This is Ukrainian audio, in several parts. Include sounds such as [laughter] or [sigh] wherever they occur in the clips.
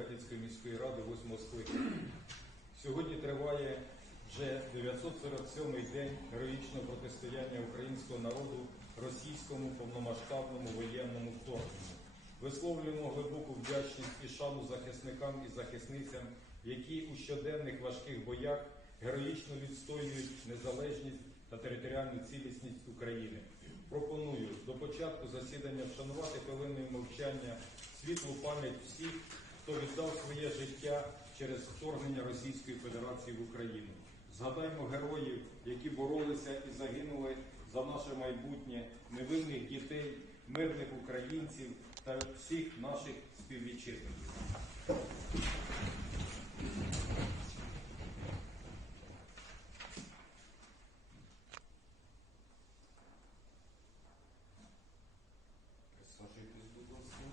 Гадяцької міської ради 8 скликання. Сьогодні триває вже 947-й день героїчного протистояння українського народу російському повномасштабному воєнному вторгненню. Висловлюємо глибоку вдячність і шану захисникам і захисницям, які у щоденних важких боях героїчно відстоюють незалежність та територіальну цілісність України. Пропоную до початку засідання вшанувати хвилиною мовчання світлу пам'ять всіх, хто віддав своє життя через вторгнення Російської Федерації в Україну. Згадаймо героїв, які боролися і загинули за наше майбутнє, невинних дітей, мирних українців та всіх наших співвітчизників. Присаджуйтесь, будь ласка.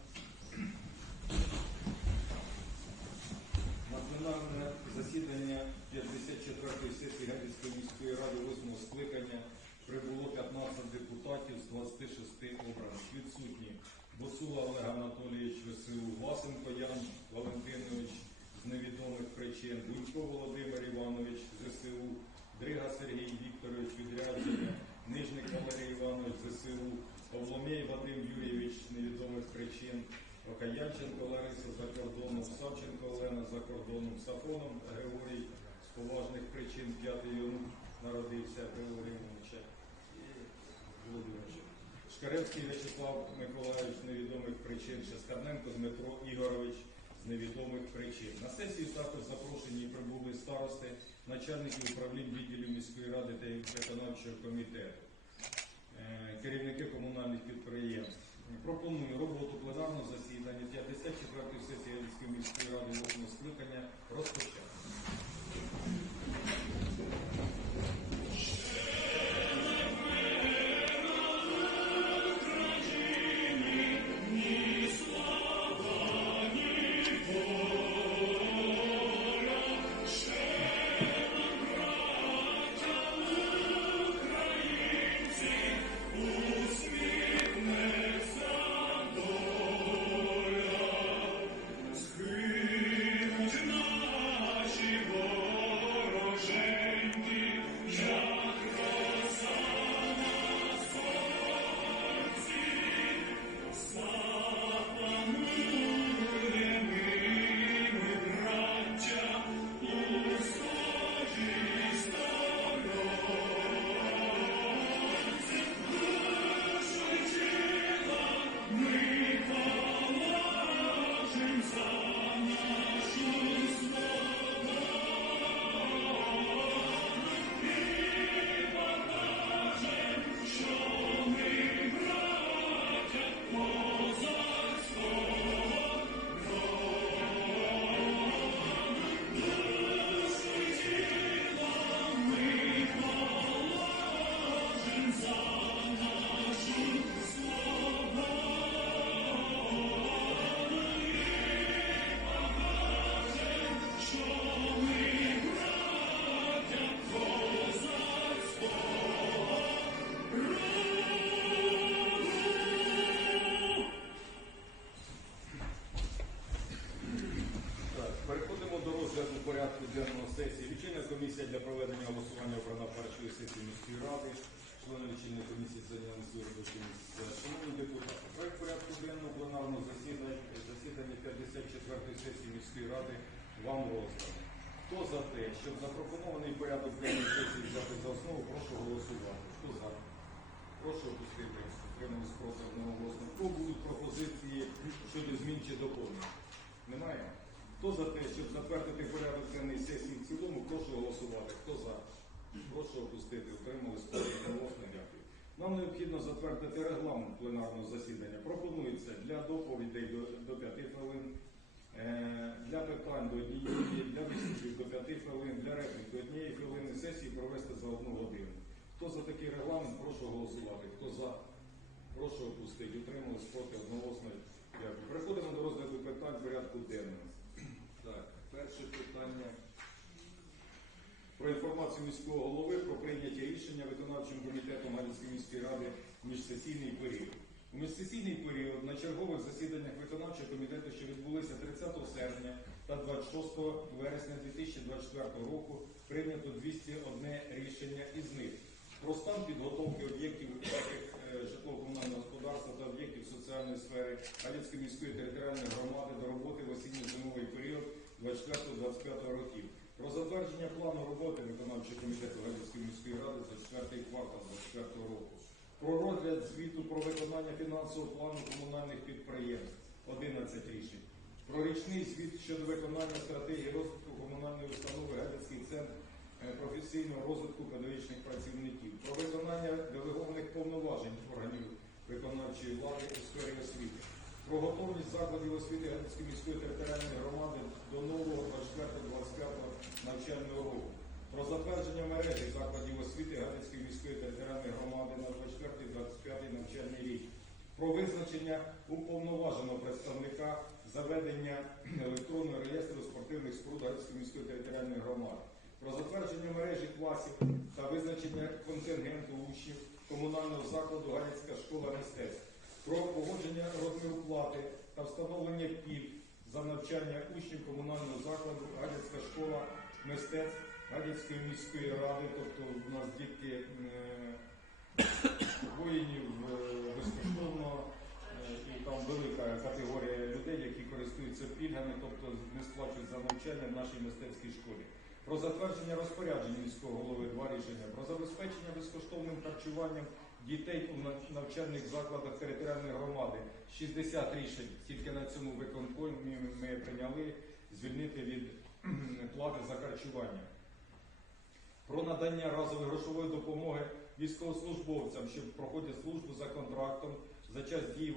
На пленарне засідання 54-ї сесії Гадяцької міської ради 8 скликання прибуло 15 депутатів з 26 обраних. Відсутні Боцула Олег Анатолійович ВСУ, Власенко Ян Валентинович з невідомих причин, Гунько Володимир Іванович ЗСУ, Дрига Сергій Вікторович відрядження, Нижник Валерій Іванович ЗСУ, Павломєй Вадим Юрійович з невідомих причин, Окаянченко Лариса за кордоном, Савченко Олена за Сафонов Григорій з поважних причин, п'ятий онук народився Івановича і Володимировича. Шкаревський Вячеслав Миколаївич з невідомих причин, Шестерненко Дмитро Ігорович з невідомих причин. На сесію також запрошені прибули старости, начальники управлінь відділів міської ради та виконавчого комітету е, керівники комунальних підприємств. Пропоную роботу пленарного засідання 54-ї сесії Галицької міської ради восьмого скликання розпочати. Сесії. Лічильна комісія для проведення голосування обрана першої сесії міської ради, члени лічильної комісії зайняли свої робочі місця. Шановні депутати, проект порядку денного пленарного засідання, засідання 54-ї сесії міської ради вам розданий. Хто за те, щоб запропонований порядок денної сесії взяти за основу, прошу голосувати. Хто за? Прошу опустити. Отримали спроти одноголосно. Хто будуть пропозиції щодо змін чи доповнень? Немає? Хто за те, щоб затвердити порядок денний сесії в цілому, прошу голосувати. Хто за? Прошу опустити. Отримали спроти одноголосно. Дякую. Нам необхідно затвердити регламент пленарного засідання. Пропонується для доповідей до, до 5 хвилин, е, для питань до однієї, для виступів до 5 хвилин, для реплік до однієї хвилини сесії провести за одну годину. Хто за такий регламент, прошу голосувати. Хто за? Прошу опустити. Утримали проти одноголосно. Дякую. Переходимо до розгляду питань порядку денного. Перше питання про інформацію міського голови про прийняті рішення виконавчим комітетом Галицької міської ради в міжсесійний період. У міжсесійний період на чергових засіданнях виконавчого комітету, що відбулися 30 серпня та 26 вересня 2024 року. Прийнято 201 рішення із них про стан підготовки об'єктів е, житлово-комунального господарства та об'єктів соціальної сфери Галицької міської територіальної громади до роботи в осінньо-зимовий період 24-25 років. Про затвердження плану роботи виконавчого комітету Галицької міської ради за четвертий квартал 2024 року. Про розгляд звіту про виконання фінансового плану комунальних підприємств 11 рішень. Про річний звіт щодо виконання стратегії розвитку комунальної установи Галицький центр е, професійного розвитку педагогічних працівників. Про виконання делегованих повноважень органів виконавчої влади у сфері освіти. Про готовність закладів освіти Галицької міської територіальної громади до нового 24-25 навчального року. Про затвердження мережі закладів освіти Галицької міської територіальної громади на 24-25 навчальний рік. Про визначення уповноваженого представника заведення електронного реєстру спортивних споруд Галицької міської територіальної громади. Про затвердження мережі класів та визначення контингенту учнів комунального закладу Галицька школа мистецтв. Про погодження розміру та встановлення пільг за навчання учнів комунального закладу Гадяцька школа мистецтв Гадяцької міської ради, тобто у нас дітки е, воїнів е, безкоштовно е, і там велика категорія людей, які користуються пільгами, тобто не сплачують за навчання в нашій мистецькій школі. Про затвердження розпорядження міського голови два рішення про забезпечення безкоштовним харчуванням дітей у навчальних закладах територіальної громади. 60 рішень тільки на цьому виконкомі ми прийняли звільнити від [clears throat] плати за харчування. Про надання разової грошової допомоги військовослужбовцям, що проходять службу за контрактом за час дії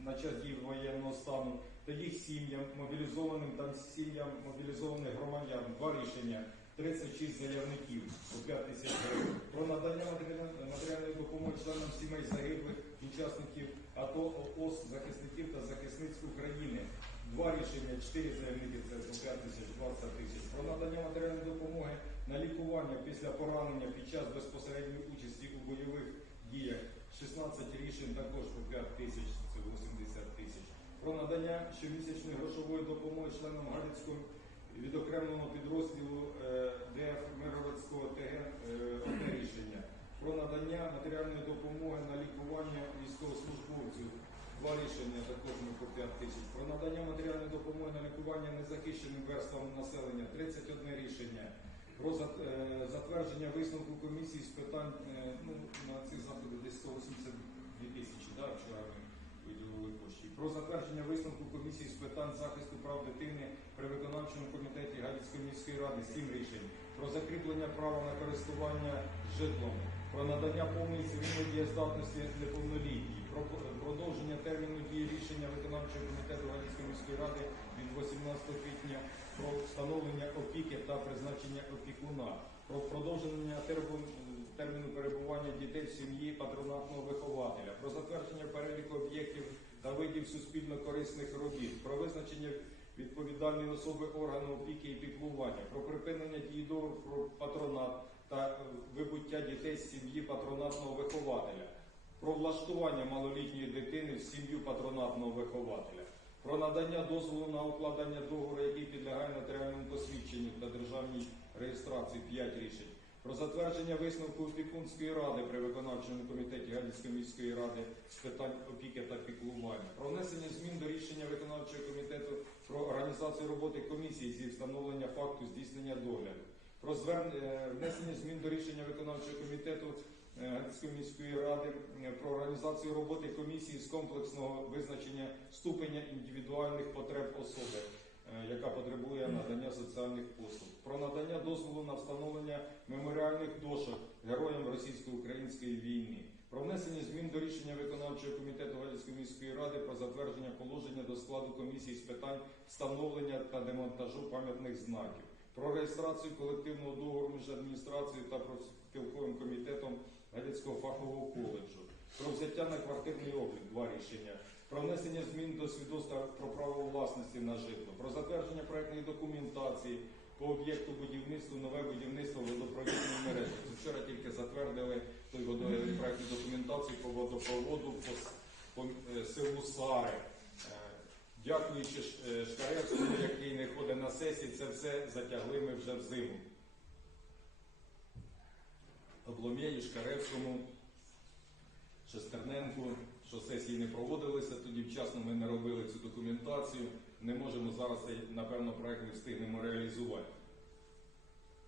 на час дії воєнного стану та їх сім'ям, мобілізованим та сім'ям мобілізованих громадян. Два рішення. 36 заявників по 5 тисяч гривень. Про надання матеріальної допомоги членам сімей загиблих учасників АТО ООС, захисників та захисниць України. Два рішення, 4 заявники, це по 5 тисяч, 20 тисяч. Про надання матеріальної допомоги на лікування після поранення під час безпосередньої участі у бойових діях. 16 рішень також по 5 тисяч, це 80 тисяч. Про надання щомісячної грошової допомоги членам Галицького відокремленого підрозділу е, ДФ Миргородського ТГ е, одне рішення. Про надання матеріальної допомоги на лікування військовослужбовців. Два рішення також ми по 5 тисяч. Про надання матеріальної допомоги на лікування незахищеним верствам населення 31 рішення. Про е, затвердження висновку комісії з питань ну, на ці заходи десь 182 тисячі, да, вчора ми виділили. Про затвердження висновку комісії з питань захисту прав дитини при виконавчому комітеті Гадяцької міської ради 7 рішень. Про закріплення права на користування житлом. Про надання повної цивільної дієздатності неповнолітній. Про продовження терміну дії рішення виконавчого комітету Гадяцької міської ради від 18 квітня про встановлення опіки та призначення опікуна, про продовження терміну перебування дітей в сім'ї патронатного вихователя, про затвердження переліку об'єктів та видів суспільно корисних робіт, про визначення відповідальної особи органу опіки і піклування, про припинення дії договору про патронат та вибуття дітей з сім'ї патронатного вихователя, про влаштування малолітньої дитини в сім'ю патронатного вихователя, про надання дозволу на укладення договору, який підлягає нотаріальному посвідченню та державній реєстрації 5 рішень. Про затвердження висновку опікунської ради при виконавчому комітеті Галицької міської ради з питань опіки та піклування, про внесення змін до рішення виконавчого комітету про організацію роботи комісії зі встановлення факту здійснення догляду, про звер- е, внесення змін до рішення виконавчого комітету е, Галицької міської ради е, про організацію роботи комісії з комплексного визначення ступеня індивідуальних потреб особи, яка потребує надання соціальних послуг, про надання дозволу на встановлення меморіальних дошок героям російсько-української війни, про внесення змін до рішення виконавчого комітету Галицької міської ради про затвердження положення до складу комісії з питань встановлення та демонтажу пам'ятних знаків, про реєстрацію колективного договору між адміністрацією та профспілковим комітетом Галицького фахового коледжу, про взяття на квартирний облік. Два рішення, про внесення змін до свідоцтва про право власності на житло, про затвердження проектної документації по об'єкту будівництва, нове будівництво водопровідної мережі. Вчора тільки затвердили той проектну документацію по водопроводу по, по е, селу Сари. Е, Дякуючи е, Шкаревському, який не ходить на сесії, це все затягли ми вже в зиму. Обломєю Шкаревському, Шестерненку, що сесії не проводилися, тоді вчасно ми не робили цю документацію. Не можемо зараз, напевно, проект не встигнемо реалізувати.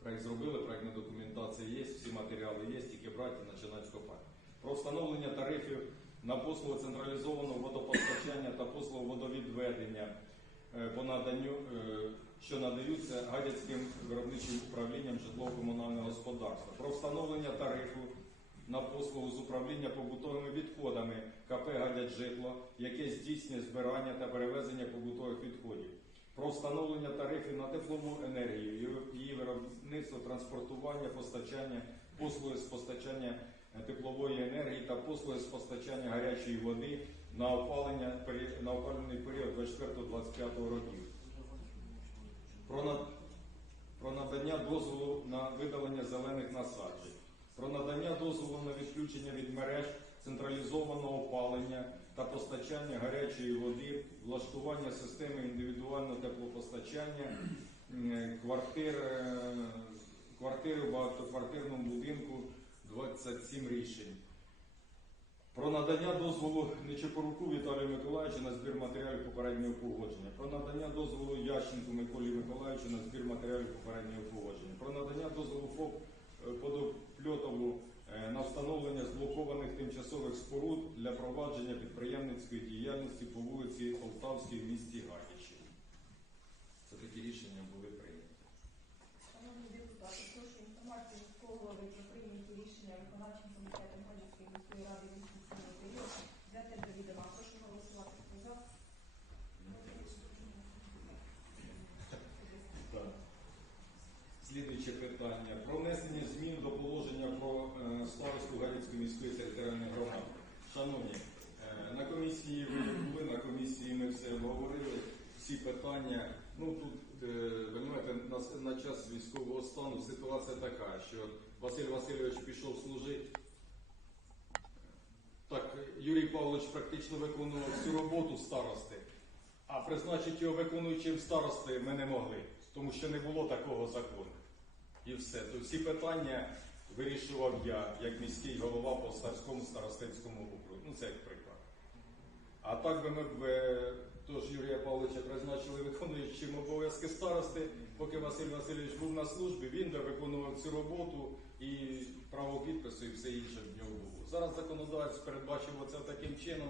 Проект зробили, проектна документація є, всі матеріали є, тільки брати і починати копати. Про встановлення тарифів на послуги централізованого водопостачання та послуги водовідведення е, по наданню, е, що надаються Гадяцьким виробничим управлінням житлово-комунального господарства. Про встановлення тарифу на послугу з управління побутовими відходами КП «Гадячжитло», яке здійснює збирання та перевезення побутових відходів. Про встановлення тарифів на теплову енергію, її- виробництво, транспортування, постачання, послуги з постачання теплової енергії та послуги з постачання гарячої води на опалення на опалювальний період 24-25 років. Про, на- про надання дозволу на видалення зелених насаджень, про надання дозволу на відключення від мереж централізованого опалення та постачання гарячої води, влаштування системи індивідуального теплопостачання квартир, е, квартири в багатоквартирному будинку 27 рішень. Про надання дозволу Нечепоруку Віталію Миколаївичу на збір матеріалів попереднього погодження. Про надання дозволу Ященку Миколі Миколаївичу на збір матеріалів попереднього погодження. Про надання дозволу ФОП е, Подопльотову е, на встановлення зблокованих тимчасових споруд для провадження підприємницької діяльності по вулиці Полтавській в місті Гадячі. Це такі рішення були прийняті. Шановні депутати, прошу інформацію міського голови про прийняті рішення виконавчим комітетом Гадяцької міської ради в інституційний період. Взяти до відома. Прошу голосувати. Хто за? Так. Слідуюче питання про внесення змін до положення про е, старосту Гадяцької міської територіальної громади. Шановні, е, на комісії ви були, на комісії ми все обговорили, всі питання. Ну тут, е, ви знаєте, на, на час військового стану ситуація така, що Василь Васильович пішов служити. Так, Юрій Практично виконував всю роботу старости, а призначити його виконуючим старости ми не могли, тому що не було такого закону. І все. То всі питання вирішував я, як міський голова по Старському старостинському округу. Ну, це як приклад. А так би ми б е, тож Юрія Павловича призначили виконуючим обов'язки старости, поки Василь Васильович був на службі, він би виконував цю роботу і право підпису і все інше в нього було. Зараз законодавець передбачив оце таким чином.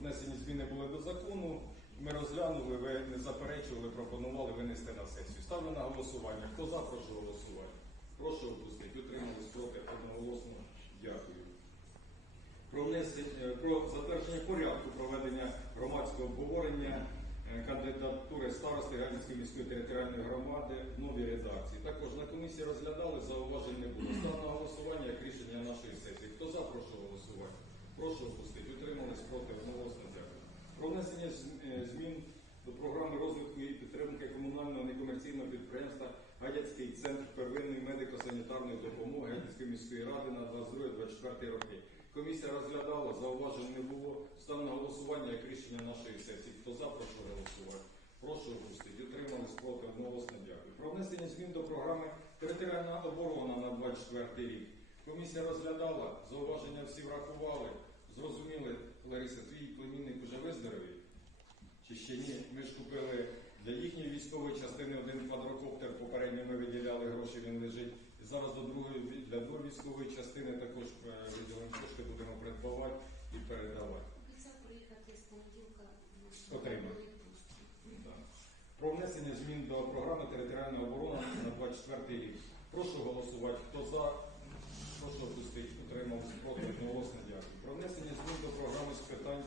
Внесені зміни були до закону. Ми розглянули, ви не заперечували, пропонували винести на сесію. Ставлю на голосування. Хто за, прошу голосувати. Прошу опустити. Утримались проти одноголосно. Дякую. Про внесення про затвердження порядку проведення громадського обговорення е, кандидатури старости Галицької міської територіальної громади в новій редакції. Також на комісії розглядали, зауважень не було. Став на голосування як рішення нашої сесії. Хто за, прошу голосувати. Прошу опустити. Утримались проти одноголосно. Дякую. Про внесення е, змін до програми розвитку і підтримки комунального некомерційного підприємства Гадяцький центр первинної медико-санітарної допомоги Гадяцької міської ради на 22-24 роки. Комісія розглядала, зауважень не було. Став на голосування як рішення нашої сесії. Хто за, прошу голосувати. Прошу опустити. Утримались проти одноголосно. Дякую. Про внесення змін до програми Територіальна оборона на 24 рік. Комісія розглядала, зауваження всі врахували. Зрозуміли, Лариса, твій племінник вже виздоровів? Чи ще ні? Ми ж купили для їхньої військової частини один квадрокоптер. Попередньо ми виділяли гроші, він лежить. І зараз до другої для другої військової частини також е, виділені кошти будемо придбавати і передавати. Обіцяв приїхати з понеділка. Отримати. Про внесення змін до програми територіальної оборони на 24 рік. Прошу голосувати. Хто за? Прошу опустити. Утримався проти одноголосно. Про внесення змін до програми з питань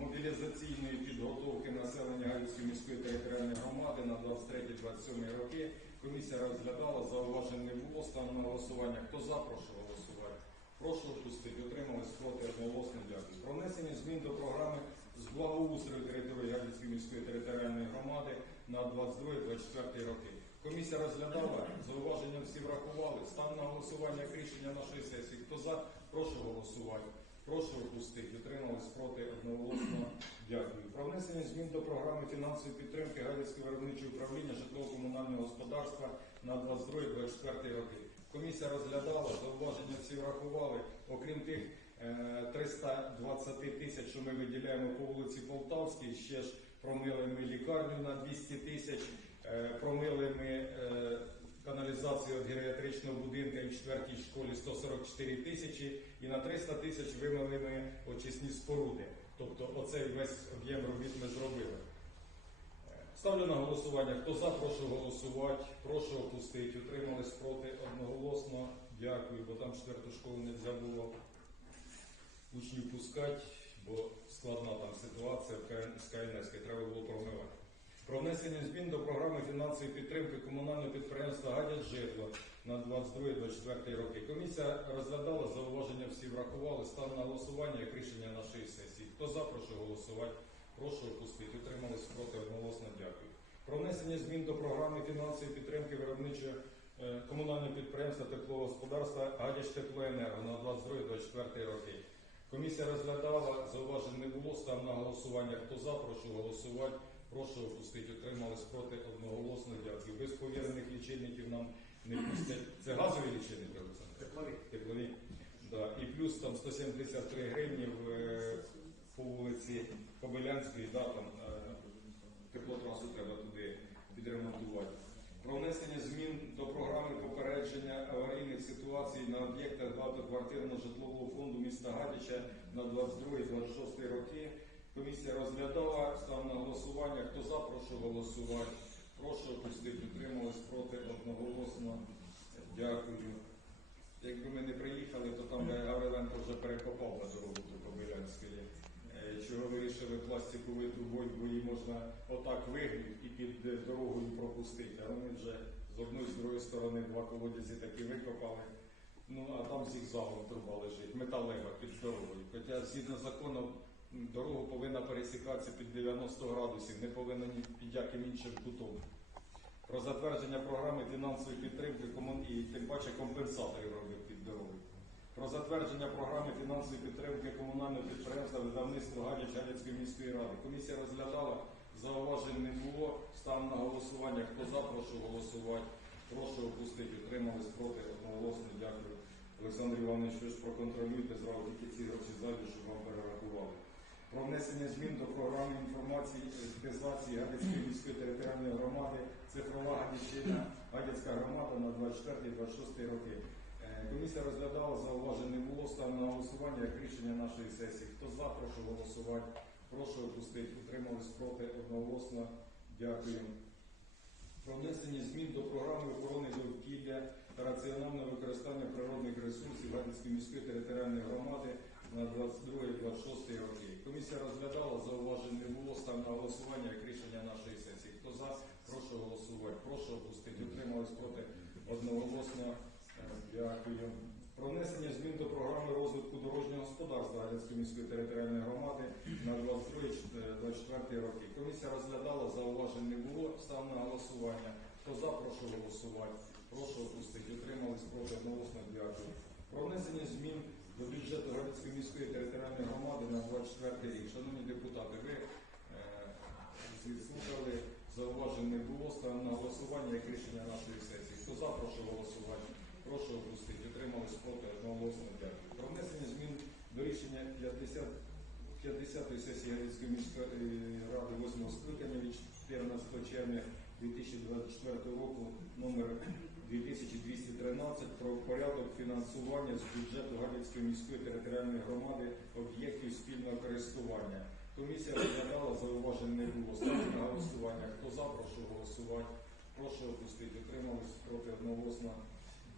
мобілізаційної підготовки населення Галицької міської територіальної громади на 23-27 роки. Комісія розглядала, зауважень не було. Стану на голосування. Хто за, прошу голосувати. Прошу опустити. Утримались проти одноголосно дякую. Про внесення змін до програми з благоустрою території Галицької міської територіальної громади на 22-24 роки. Комісія розглядала, зауваження всі врахували. Став на голосування рішення нашої сесії. Хто за, прошу голосувати. Прошу опустити. Утримались проти одноголосно. Дякую. Про внесення змін до програми фінансової підтримки Гадяцького виробничого управління житлово-комунального господарства на 22-24 роки. Комісія розглядала, зауваження всі врахували. Окрім тих е, 320 тисяч, що ми виділяємо по вулиці Полтавській, ще ж промили ми лікарню на 200 тисяч, е, промили ми е, каналізацію від геріатричного будинку і в четвертій школі 144 тисячі, і на 300 тисяч вимили ми очисні споруди. Тобто оцей весь об'єм робіт ми зробили. Ставлю на голосування. Хто за, прошу голосувати. Прошу опустити. Утримались проти одноголосно. Дякую, бо там четверту школу не можна було учнів пускати, бо складна там ситуація в КНС, треба було промивати. Про внесення змін до програми фінансової підтримки комунального підприємства «Гадять житло» на 22-24 роки. Комісія розглядала, зауваження всі врахували, став на голосування як рішення нашої сесії. Хто за, прошу голосувати. Прошу опустити. Утримались проти одноголосно. Дякую. Про внесення змін до програми фінансової підтримки виробничого е, комунального підприємства теплового господарства «Гадяч теплоенерго» на 22-24 роки. Комісія розглядала, зауважень не було, став на голосування. Хто за, прошу голосувати. Прошу опустити. Утримались проти одноголосно. Дякую. Без повірених лічильників нам не пустять. Це газові лічильники, Олександр? Теплові. Теплові. Да. І плюс там 173 гривні в, е, по вулиці Кобилянської, да, там е, теплотрасу треба туди підремонтувати. Про внесення змін до програми попередження аварійних ситуацій на об'єктах багатоквартирного житлового фонду міста Гадяча на 22-26 роки. Комісія розглядала, став на голосування. Хто за, прошу голосувати. Прошу опустити. Утримались проти одноголосно. Дякую. Якби ми не приїхали, то там Гавриленко вже перекопав на дорогу до Кобилянської. Е, Чого вирішили пластиковою трубою, бо її можна отак вигнути і під дорогою пропустити. А вони вже з одної з другої сторони два колодязі такі викопали. Ну а там зігзагом труба лежить, металева під дорогою. Хоча згідно закону м, дорогу повинна пересікатися під 90 градусів, не повинна ні під яким іншим кутом. Про затвердження програми фінансової підтримки і тим паче компенсаторів робив під дорогою. Про затвердження програми фінансової підтримки комунального підприємства видавництва Гадяч Гадяцької міської ради. Комісія розглядала, зауважень не було. Став на голосування. Хто за, прошу голосувати. Прошу опустити. Утримались проти одноголосно. Дякую. Олександр Іванович, ви ж проконтролюйте зразу тільки ці гроші зайдуть, щоб вам перерахували. Про внесення змін до програми інформації експлуатації Гадяцької міської територіальної громади цифрова Гадячина Гадяцька громада на 24-26 роки. Е, Комісія розглядала, зауважень не було, став на голосування як рішення нашої сесії. Хто за, прошу голосувати. Прошу опустити. Утримались проти одноголосно. Дякую. Про внесення змін до програми охорони довкілля та раціонального використання природних ресурсів Гадяцької міської територіальної громади на 22-26 роки. Комісія розглядала, зауважень не було, став на голосування як рішення нашої сесії. Хто за, прошу голосувати. Прошу опустити. Утримались проти одноголосно. Е, Дякую. Про внесення змін до програми розвитку дорожнього господарства Гадяцької міської територіальної громади на 22-24 роки. Комісія розглядала, зауважень не було, став на голосування. Хто за, прошу голосувати. Прошу опустити. Утримались проти одноголосно. Дякую. Про внесення змін до бюджету Гадяцької міської територіальної громади на 24 рік. Шановні депутати, ви е, слухали, зауважень не було, став на голосування як рішення нашої сесії. Хто за, прошу голосувати. Прошу опустити. Утримались проти одноголосно. Дякую. Про внесення змін до рішення 50 50-ї сесії Гадяцької міської е, ради 8 скликання від 14 червня 2024 року номер 2213 про порядок фінансування з бюджету Гадяцької міської територіальної громади об'єктів спільного користування. Комісія розглядала, зауважень не було. Ставлю на голосування. Хто за, прошу голосувати. Прошу опустити. Утримались проти одноголосно.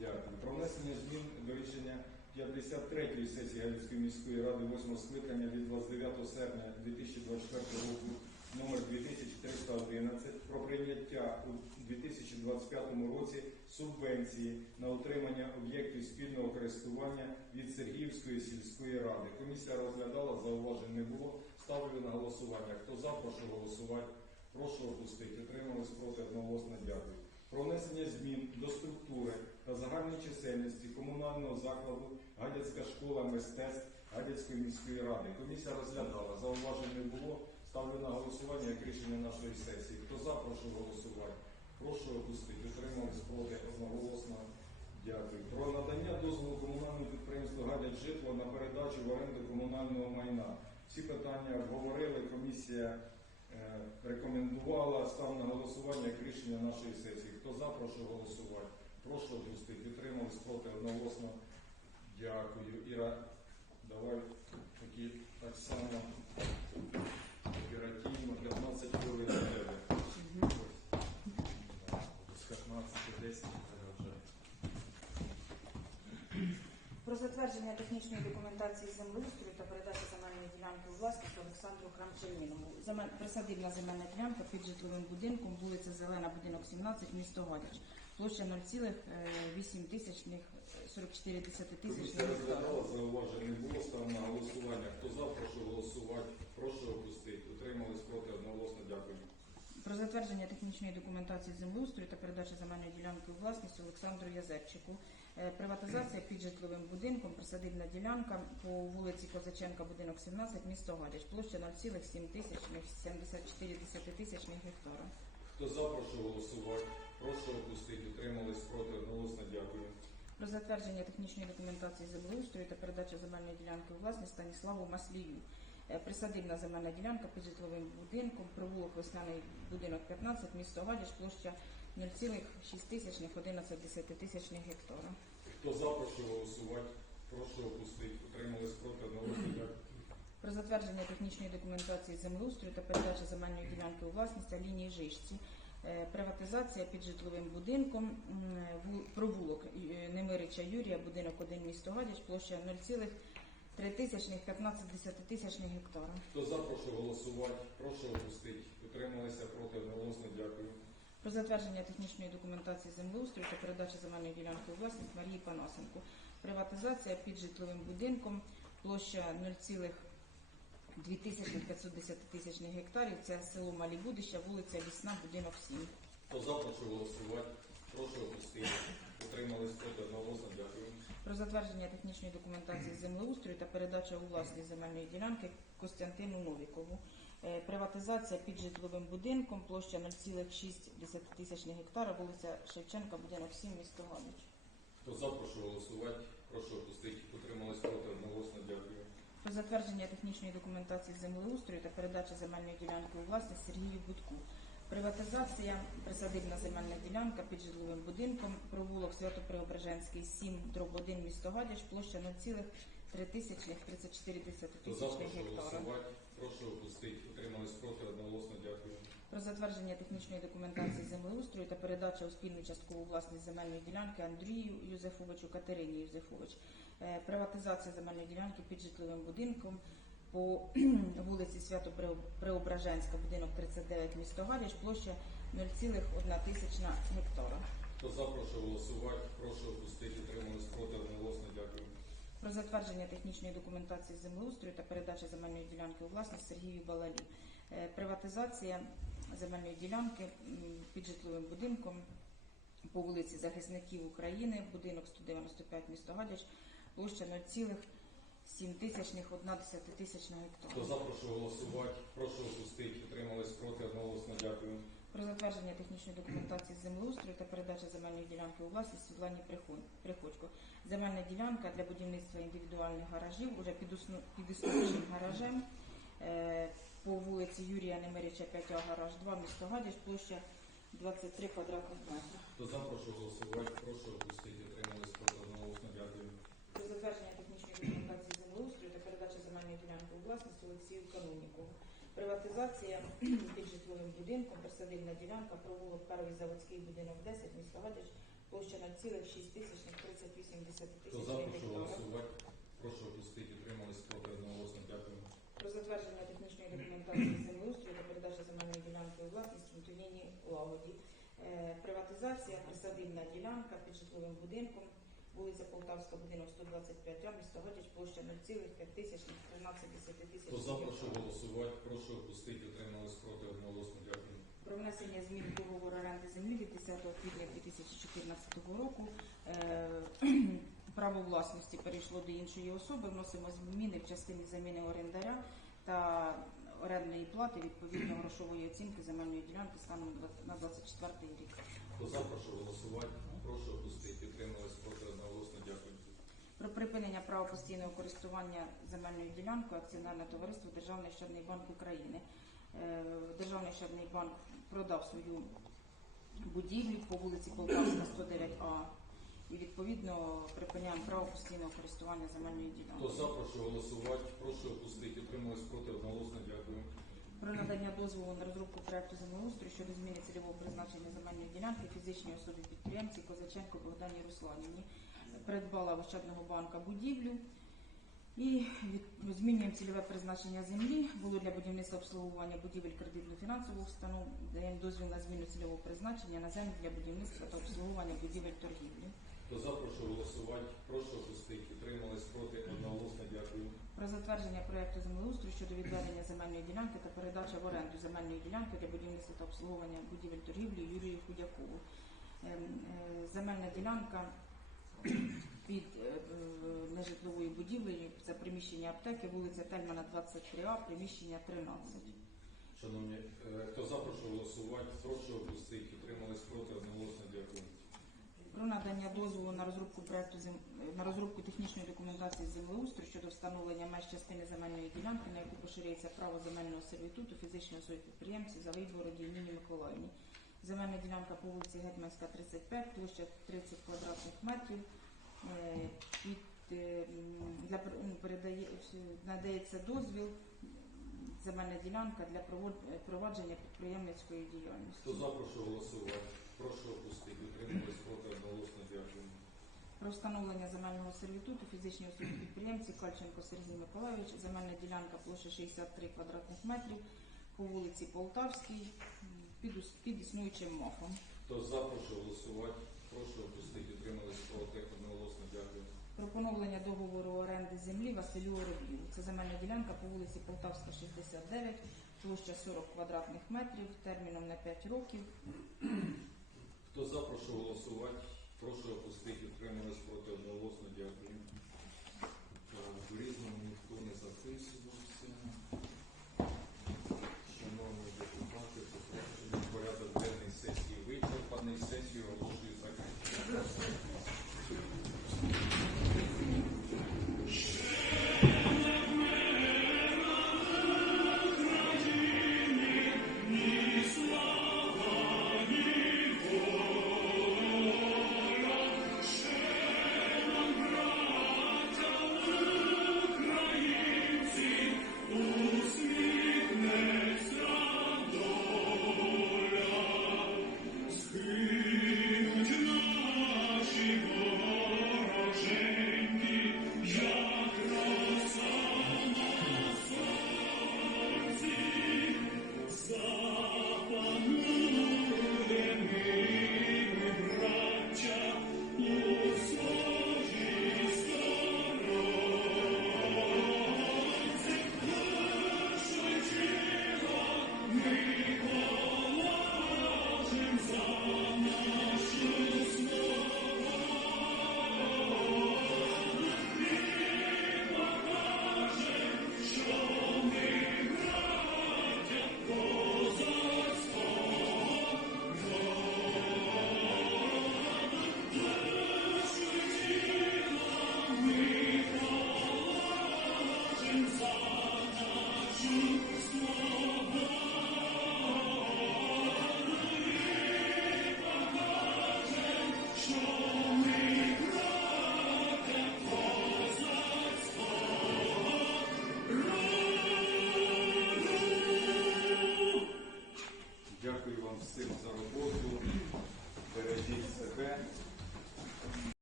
Дякую. Про внесення змін до рішення 53-ї сесії Галицької міської ради 8 скликання від 29 серпня 2024 року номер 2311 про прийняття у 2025 році субвенції на утримання об'єктів спільного користування від Сергіївської сільської ради. Комісія розглядала, зауважень не було. Ставлю на голосування. Хто за, прошу голосувати. Прошу опустити. Утримались проти одноголосно. Дякую. Про внесення змін до структури та загальної чисельності комунального закладу Гадяцька школа мистецтв Гадяцької міської ради. Комісія розглядала, зауважень не було. Ставлю на голосування як рішення нашої сесії. Хто за, прошу голосувати. Прошу опустити. Утримались проти одноголосно. Дякую. Про надання дозволу комунальному підприємству «Гадять житло на передачу в оренду комунального майна. Всі питання обговорили. Комісія е, рекомендувала. Став на голосування як рішення нашої сесії. Хто за, прошу голосувати. Прошу опустити. Утримались проти одноголосно. Дякую. Іра, давай такі так само оперативно 15 хвилин 15 10 вже. Про затвердження технічної документації землеустрою та передачу земельної ділянки у власність Олександру Храмчаніному. Земель... Присадибна земельна ділянка під житловим будинком, вулиця Зелена, будинок 17, місто Гадяч. Площа 0,8 тисячних 44 десятитисячних Комісія розглядала, зауважень не було, став на голосування. Хто за, прошу голосувати. Прошу опустити. Утримались проти одноголосно. Дякую. Про затвердження технічної документації землеустрою та передачу земельної ділянки у власність Олександру Язепчику. Е, Приватизація під житловим будинком, присадибна ділянка по вулиці Козаченка, будинок 17, місто Гадяч. Площа 0,7 тисячних 74 десятитисячних гектара. Хто за, прошу голосувати. Прошу опустити. Утримались проти одноголосно. Дякую. Про затвердження технічної документації землеустрою та передачу земельної ділянки у власність Станіславу Маслію. Е, Присадибна земельна ділянка під житловим будинком, провулок Весняний будинок 15, місто Гадяч, площа 0,6 тисячних 11 десятитисячних гектара. Хто за, прошу голосувати. Прошу опустити. Утримались проти одноголосно. Дякую. Про затвердження технічної документації землеустрою та передачу земельної ділянки у власність Алінії Жишці. Е, Приватизація під житловим будинком, провулок е, Немирича Юрія, будинок 1 місто Гадяч, площа 0,3 тисячних 15 десятитисячних гектара. Хто за, прошу голосувати. Прошу опустити. Утрималися проти одноголосно. Дякую. Про затвердження технічної документації землеустрою та передачу земельної ділянки у власність Марії Панасенко. Приватизація під житловим будинком, площа 0,2510 тисячних гектарів. Це село Малі Будища, вулиця Лісна, будинок 7. Хто за, прошу голосувати. Прошу опустити. Утримались проти одноголосно. Дякую. Про затвердження технічної документації землеустрою та передача у власність земельної ділянки Костянтину Новікову. Е, Приватизація під житловим будинком, площа 0,6 тисячних гектара, вулиця Шевченка, будинок 7, місто Галич. Хто за, прошу голосувати. Прошу опустити. Утримались проти одноголосно. Дякую. Про затвердження технічної документації землеустрою та передача земельної ділянки у власність Сергію Будку. Приватизація, присадибна земельна ділянка під житловим будинком, провулок Свято-Преображенський, 7, дроб 1, місто Гадяч, площа 0,3 тисячних 34 Хто за, тисячі прошу гектара. Прошу опустити. Утримались проти одноголосно. Про затвердження технічної документації землеустрою та передача у спільну часткову власність земельної ділянки Андрію Юзефовичу Катерині Юзефович. Е, Приватизація земельної ділянки під житловим будинком по [clears throat] вулиці Свято-Преображенська, будинок 39, місто Гадяч, площа 0,1 тисячна гектара. Хто за, прошу голосувати. Прошу опустити. Утримались проти одноголосно. Дякую. Про затвердження технічної документації землеустрою та передача земельної ділянки у власність Сергію Балалі. Е, Приватизація земельної ділянки під житловим будинком по вулиці Захисників України, будинок 195, місто Гадяч, площа 0,7 тисячних 1 десятитисячна Хто гектара. за, прошу голосувати. Прошу опустити. Утримались проти одноголосно. Дякую. Про затвердження технічної документації землеустрою та передача земельної ділянки у власність Світлані Приходько. Земельна ділянка для будівництва індивідуальних гаражів уже під, існуючим гаражем е, по вулиці Юрія Немирича 5 гараж 2, місто Гадяч, площа 23 квадратних метри. Хто за, прошу голосувати. Прошу опустити. Проти одноголосно. Дякую. Про затвердження технічної документації землеустрою та передача земельної ділянки у власність Олексію Канонікову. Приватизація [clears throat] під житловим будинком, присадибна ділянка, провулок Перший заводський будинок 10, місто Гадяч, площа 0,6 тисячних 38 Хто за, прошу голосувати. Прошу опустити. Проти одноголосно. Дякую. Про затвердження технічної документації землеустрою та передача земельної ділянки у власність Антоніні Лагоді. Е, Приватизація, присадибна ділянка під житловим будинком, вулиця Полтавська, будинок 125 а місто Гадяч, площа 0,5 тисячних 13 десятитисячних Хто за, прошу голосувати. Прошу опустити. Утримались проти одноголосно. Дякую. Про внесення змін в договор оренди землі від 10 квітня 2014 року. Право власності перейшло до іншої особи. Вносимо зміни в частині заміни орендаря та орендної плати відповідно грошової оцінки земельної ділянки станом на 24 рік. Хто за, прошу голосувати. Прошу опустити. Підтримались проти одноголосно. Дякую. Про припинення права постійного користування земельною ділянкою акціонерне товариство Державний Ощадний банк України. Е, Державний Ощадний банк продав свою будівлю по вулиці Полтавська, 109А. І відповідно припиняємо право постійного користування земельною Хто ділянкою. за, прошу голосувати. Прошу опустити. Підтримались проти одноголосно. Дякую. Про надання дозволу на розробку проекту землеустрою щодо зміни цільового призначення земельної ділянки фізичній особі підприємці Козаченко Богдані Русланівні. Придбала в Ощадного банка будівлю і від... змінюємо цільове призначення землі. Було для будівництва обслуговування будівель кредитно-фінансових установ. Даємо дозвіл на зміну цільового призначення на землю для будівництва та обслуговування будівель торгівлі. Хто за, прошу голосувати. Прошу опустити. Підтримались проти одноголосно. Дякую. Про затвердження проекту землеустрою щодо відведення земельної ділянки та передачі в оренду земельної ділянки для будівництва та обслуговування будівель торгівлі Юрію Худякову. Ем, е, Земельна ділянка [clears throat] під нежитловою будівлею це приміщення аптеки, вулиця Тельмана, 23А, приміщення 13. Шановні, е, хто за, прошу голосувати. Прошу опустити. Підтримались проти одноголосно. Дякую. Про надання дозволу на розробку проекту зем... на розробку технічної документації землеустрою щодо встановлення меж частини земельної ділянки, на яку поширюється право земельного сервітуту фізичної особи підприємців за вибороді Ніні Миколаївні. Земельна ділянка по вулиці Гетьманська, 35, площа 30 квадратних метрів. Е, Під, е, для, передає, надається дозвіл земельна ділянка для провадження підприємницької діяльності. Хто за, голосувати. Прошу опустити. Підтримались проти одноголосно. Дякую. Про встановлення земельного сервітуту фізичній особі підприємці Кальченко Сергій Миколайович, земельна ділянка площа 63 квадратних метрів по вулиці Полтавській під, під існуючим МОФом. Хто за, прошу голосувати. Прошу опустити. Підтримались проти одноголосно. Дякую. Про поновлення договору оренди землі Василю Оробію. Це земельна ділянка по вулиці Полтавська, 69, площа 40 квадратних метрів, терміном на 5 років. Хто за, прошу голосувати. Прошу опустити. Підтримались проти одноголосно. Дякую. Так, В різному ніхто не записувався.